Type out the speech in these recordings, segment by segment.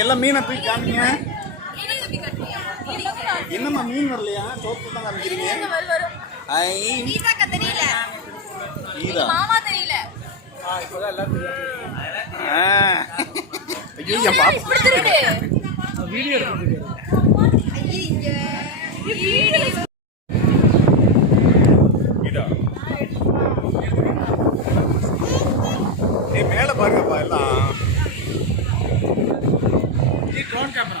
எல்லாம் மீனை தூக்கி காமிங்க. என்னம்மா மீன் வரலையா? சோப்பு தான் காமிக்கிறீங்க. ஐயோ என் பாப்பா வீடியோ மேல பாருங்கப்பா எல்லாம். Drone camera.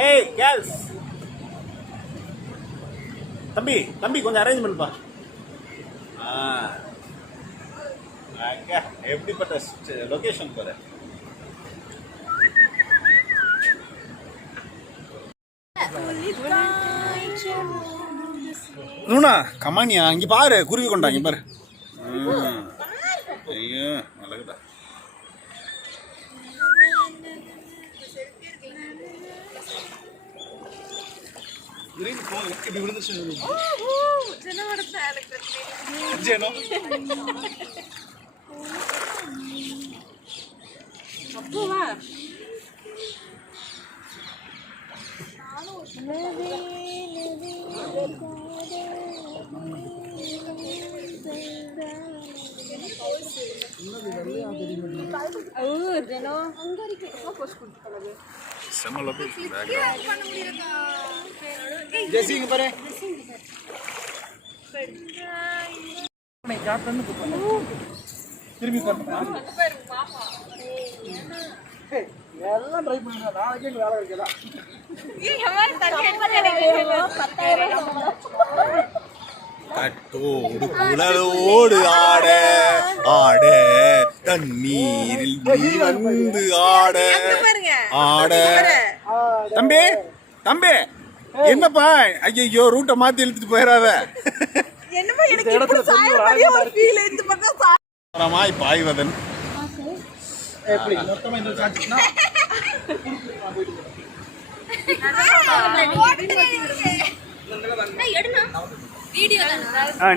Hey girls, தம்பி கொஞ்சம் அரேஞ்ச் பண்ணுப்பா. எப்படிப்பட்ட லொகேஷன் பாரு. நூனா கமானியா இங்க பாரு, குருவி கொண்டாங்க பாரு. ஐயோ நல்லதா. திரும்பி எல்லாம் ட்ரை பண்ணுங்க. நாளைக்கு வேலை கிடைக்கல. குழலோடு ஆட ஆட தண்ணீரில் நீ வந்து ஆட ஆட. தம்பி என்னப்பா? ஐயோ ரூட்டை மாத்தி இழுத்துட்டு போயிடாத. பாய்வதன்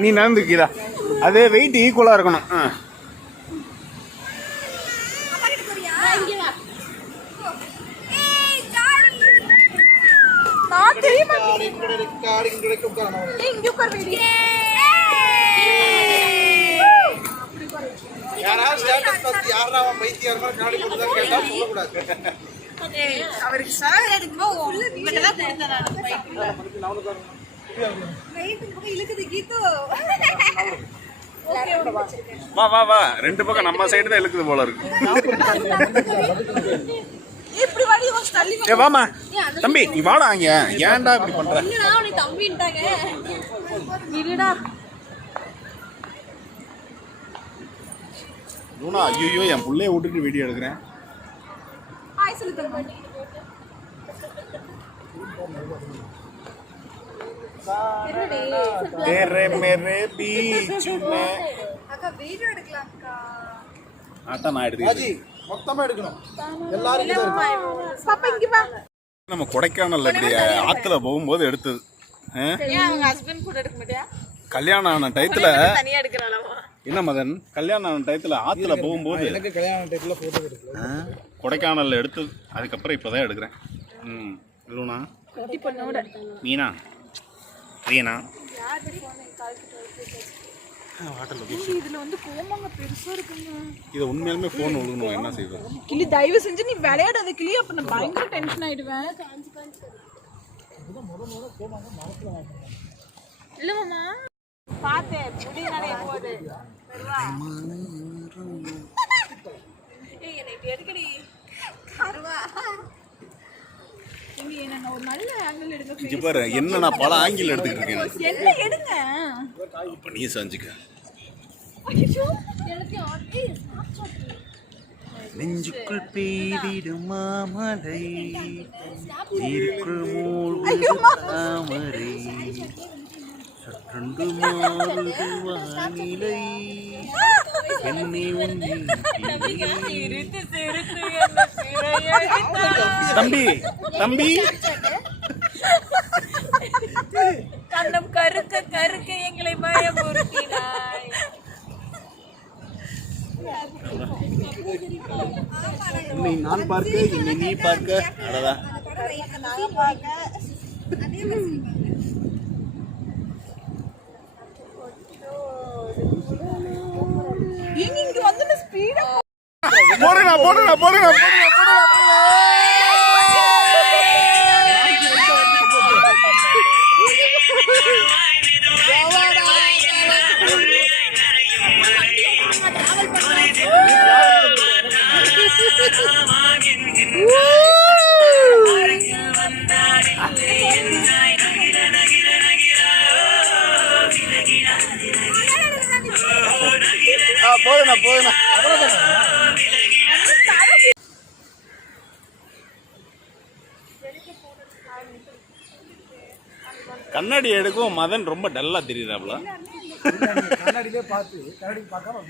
நீ நடந்துக்கிறா. அதே வெயிட் ஈக்குவலா இருக்கணும். வா வா வா, ரெண்டு பக்கம் நம்ம சைடு தான் இழுக்குது போல இருக்கு. வாமா தம்பி, நீ வாடா. அங்க ஏன்டா இப்படி பண்ற? லூனா ஐயோ என் புள்ளைய விட்டுட்டு வீடியோ எடுக்கிறேன். तेरे मेरे बीच में அக்கா வீடியோ எடுக்கலாம் அக்கா. ஆட்டா நான் எடுக்கிறேன். பாஜி மொத்தமா எடுக்கணும். எல்லாரும் இங்க பாப்பா இங்க வா. நம்ம கொடைக்கானல்ல இப்படி ஆத்துல போகும்போது எடுத்தது. ஏன் அவங்க ஹஸ்பண்ட் கூட எடுக்க மாட்டியா? கல்யாணம் ஆன டைத்துல தனியா எடுக்கறானமா? என்ன மதன், கல்யாணம் ஆன டைத்துல ஆத்துல போகும்போது எனக்கு கல்யாண டைத்துல போட்டோ எடுக்கல. கொடைக்கானல்ல எடுத்தது. அதுக்கு அப்புறம் இப்போதான் எடுக்கிறேன். லூனா குட்டி பொண்ணோட மீனா ரீனா இதுல வந்து கோமாங்க பெருசா இருக்குங்க. இத உண்மையாலுமே போன் ஒழுங்கணும். என்ன செய்வோம் கிளி, தயவு செஞ்சு நீ விளையாடாத கிளி. அப்ப நான் பயங்கர டென்ஷன் ஆயிடுவேன். இல்ல மாமா பாத்தே புடி நடைய போடு ஏய் என்னை எடுக்கடி கருவா. இங்க என்ன ஒரு நல்ல ஆங்கிள் எடுங்க. இங்க பாரு, என்ன நான் பல ஆங்கிள் எடுத்துட்டு இருக்கேன். என்ன எடுங்க அப்ப நீ செஞ்சுக்க. ஐயோ எனக்கு ஆட்டி நெஞ்சுக்குள் பெய்திடும் மாமலை நீருக்குள் மூழ்கும் தாமரை சற்றொன்று மாறுது வானிலை என்னை தம்பி தம்பி கண்ணம் கருக்க கருக்க எங்களை பயமுறுத்தினாய். என்னை நான் பார்க்க என்னை நீ பார்க்க அடடா இங்க வந்து ஸ்பீடா போடுங்க போடுங்க போடுங்க போதுண்ணா போதுண்ணா கண்ணாடி எடுக்கும் மதன் ரொம்ப டல்லா தெரியுறாப்ல கண்ணாடியிலே பார்த்து கண்ணாடி பார்க்காம